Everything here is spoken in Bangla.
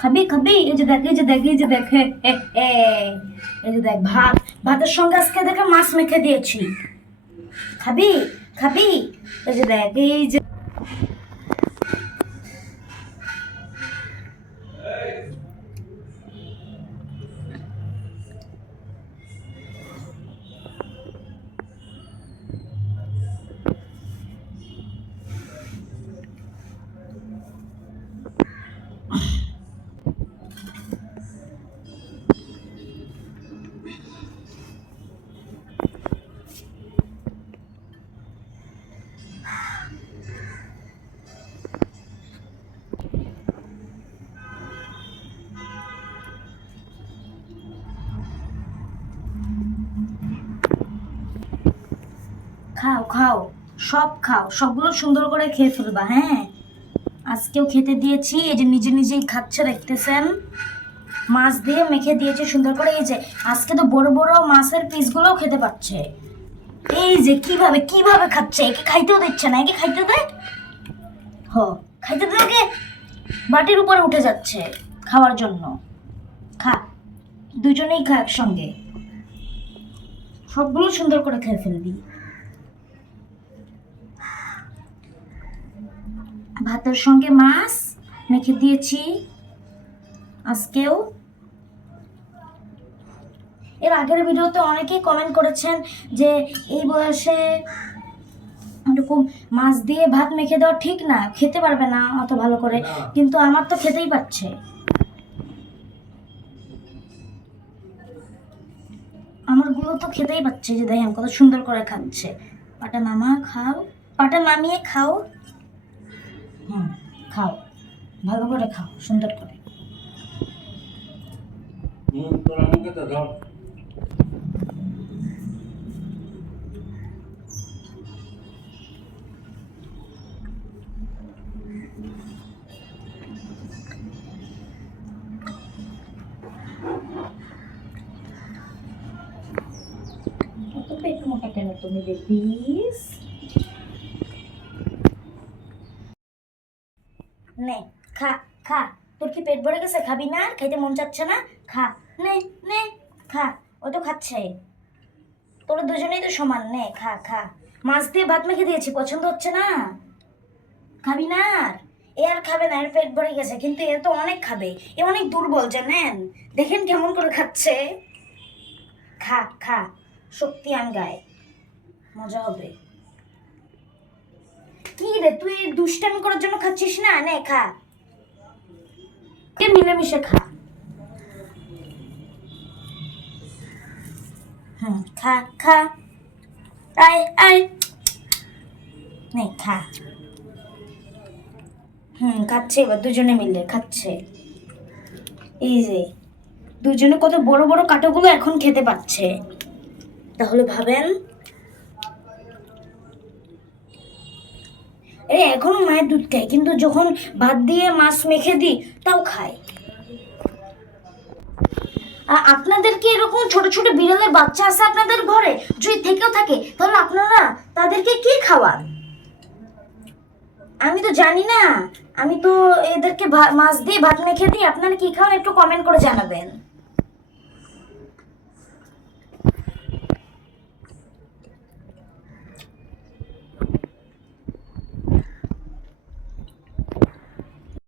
খাবি খাবি? এই যে দেখ, এই যে দেখ, এই যে দেখ, এই যে দেখ ভাত, ভাতের সঙ্গে আজকে দেখে মাছ মেখে দিয়েছি। খাবি খাবি? এই যে দেখ, এই যে খাও খাও, সব খাও, সবগুলো সুন্দর করে খেয়ে ফেলবা। হ্যাঁ, আজকেও খেতে দিয়েছি, এই যে নিজে নিজেই খাচ্ছে, দেখতেছেন। মাছ দিয়ে মেখে দিয়েছে সুন্দর করে। এই যে আজকে তো বড় বড় মাছের পিসগুলোও খেতে পাচ্ছে। এই যে কিভাবে কিভাবে খাচ্ছে, একে খাইতেও দিচ্ছে না, একে খাইতে দে। খাইতে দে ওকে। বাটির উপরে উঠে যাচ্ছে খাওয়ার জন্য। খা, দুজনেই খা একসঙ্গে, সবগুলো সুন্দর করে খেয়ে ফেলবি। ভাতের সঙ্গে মাছ মেখে দিয়েছি আজকেও। এর আগের ভিডিওতে অনেকেই কমেন্ট করেছেন যে এই বয়সে এরকম মাছ দিয়ে ভাত মেখে দেওয়া ঠিক না, খেতে পারবে না অত ভালো করে, কিন্তু আমার তো খেতেই পাচ্ছে। আমার গুলো তো খেতেই পাচ্ছে, যে দেখেন কত সুন্দর করে খাচ্ছে। পাটা নামা, খাও, পাটা নামিয়ে খাও। খাও, ভালো করে খাও, সুন্দর করে। পেট মোটা কেন তুমি দেখিস? নে খা খা, তোর কি পেট ভরে গেছে? খাবি না? খাইতে মন চাচ্ছে না? খা, নে নে খা। ও তো খাচ্ছে, তোরা দুজনেই তো সমান। নে খা খা। মাছ দিয়ে ভাত মেখে দিয়েছি, পছন্দ হচ্ছে না? খাবি না? এ আর খাবে না, এর পেট ভরে গেছে, কিন্তু এ তো অনেক খাবে। এ অনেক দুর্বল, জানেন? দেখেন কেমন করে খাচ্ছে। খা খা, শক্তি আন গায়ে, মজা হবে। কি রে তুই দুষ্টামি করার জন্য খাচ্ছিস না? নে খা, মিলেমিশে খা। খা খা, আয় আয়, নে খা। খাচ্ছে, এবার দুজনে মিলে খাচ্ছে। এই যে দুজনে কত বড় বড় কাঁটাগুলো এখন খেতে পাচ্ছে, তাহলে ভাবেন। এখনো মায়ের দুধ খায়, কিন্তু যখন ভাত দিয়ে মাছ মেখে দিই তাও খায়। আপনাদের কি এরকম ছোট ছোট বিড়ালের বাচ্চা আছে আপনাদের ঘরে? যদি থেকেও থাকে তাহলে আপনারা তাদেরকে কি খাওয়ান? আমি তো জানি না। আমি তো এদেরকে মাছ দিয়ে ভাত মেখে দিই। আপনারা কি খাওয়ান একটু কমেন্ট করে জানাবেন।